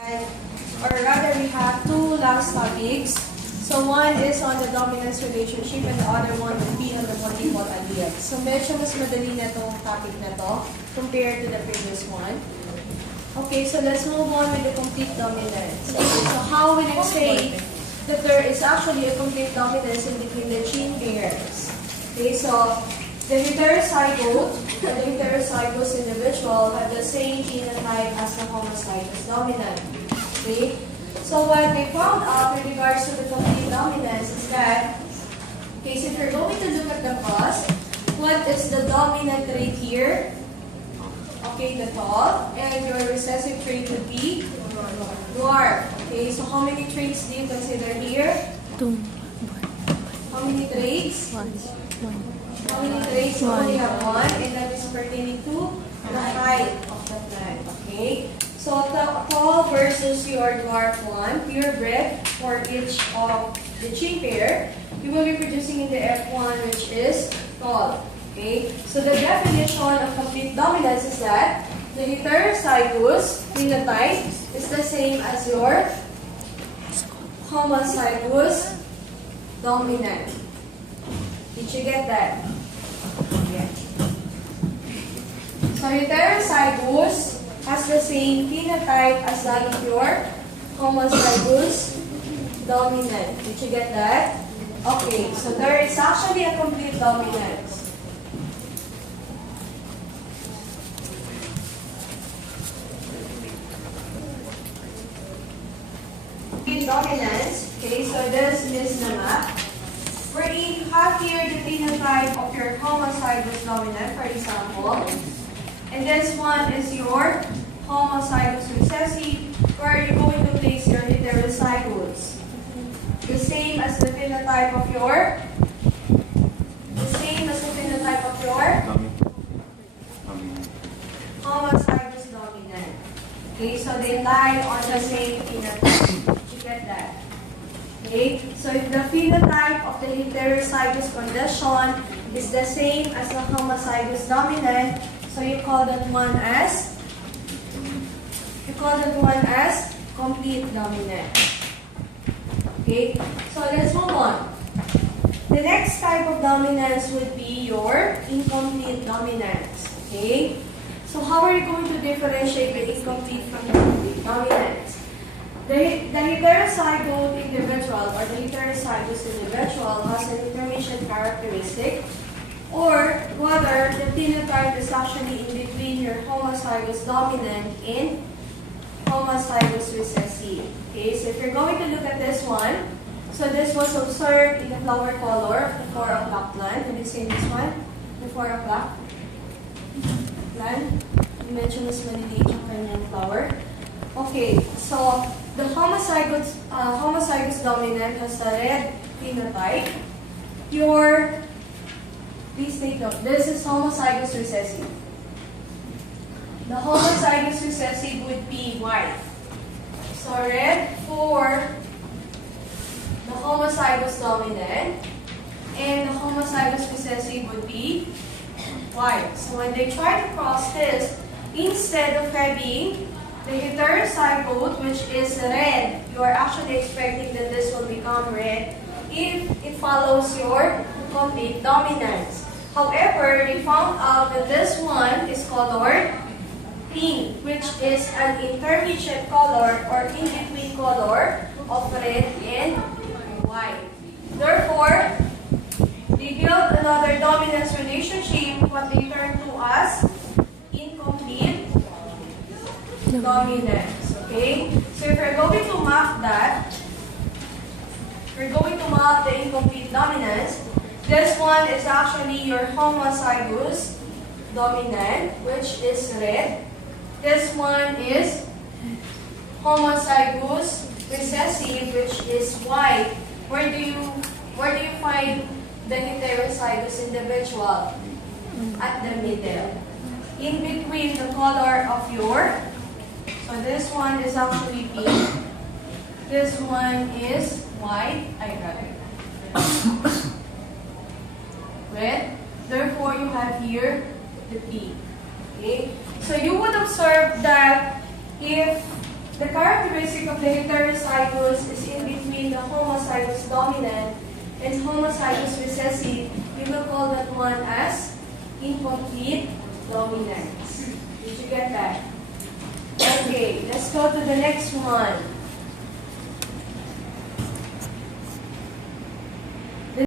Or rather, we have two last topics. So one is on the dominance relationship and the other one will be on the multiple alleles. So medyo mas madali na itong topic na to compared to the previous one. Okay, so let's move on with the complete dominance. Okay, so how will you say that there is actually a complete dominance in between the gene pairs? Okay, so the heterozygote and the heterozygous individual have the same genotype as the homozygous dominant. Okay? So what we found out with regards to the complete dominance is that, okay, so if you're going to look at the cause, what is the dominant trait here? Okay, the tall, and your recessive trait would be dwarf. Okay, so how many traits do you consider here? Two. How many traits? One. How many traits? You only have one, and that is pertaining to the height of the plant. Okay? So, tall versus your dwarf one, purebred for each of the gene pair, you will be producing in the F1, which is tall. Okay? So, the definition of complete dominance is that the heterozygous phenotype is the same as your homozygous dominant. Did you get that? Yeah. So, heterozygous has the same phenotype as that of your homozygous dominant. Did you get that? Okay, so there is actually a complete dominance. Complete dominance, okay, so this is the map. Where you have here the phenotype of your homozygous dominant, for example. And this one is your homozygous recessive, where you're going to place your heterozygotes. The same as the phenotype of your homozygous dominant. Okay, so they lie on the same phenotype. Did you get that? Okay, so if the phenotype of the heterozygous condition is the same as the homozygous dominant, so you call that one as complete dominant. Okay, so let's move on. The next type of dominance would be your incomplete dominance. Okay, so how are you going to differentiate the incomplete from the complete dominance? The heterozygote individual or the heterozygous individual has an intermediate characteristic, or whether the phenotype is actually in between your homozygous dominant and homozygous recessive. Okay, so if you're going to look at this one, so this was observed in the flower color of the 4 o'clock plant. Have you seen this one? The 4 o'clock plant. You mentioned this maliliit yung kanyang flower. Okay, so the homozygous dominant has a red phenotype. Please take note, this is homozygous recessive. The homozygous recessive would be white. So red for the homozygous dominant, and the homozygous recessive would be white. So when they try to cross this, instead of having the heterozygote, which is red, you are actually expecting that this will become red if it follows your complete dominance. However, they found out that this one is colored pink, which is an intermediate color or in-between color of red and white. Therefore, they build another dominance relationship, what they term to as incomplete dominance. Okay? So if we're going to map that, we're going to map the incomplete dominance. This one is actually your homozygous dominant, which is red. This one is homozygous recessive, which is white. Where do you find the heterozygous individual? At the middle. In between the color of your, so this one is actually pink. This one is white. Red. Therefore, you have here the pink. Okay? So you would observe that if the characteristic characteristic of the heterozygous is in between the homozygous dominant and homozygous recessive. We will call that one as incomplete dominance. Did you get that? Okay, let's go to the next one.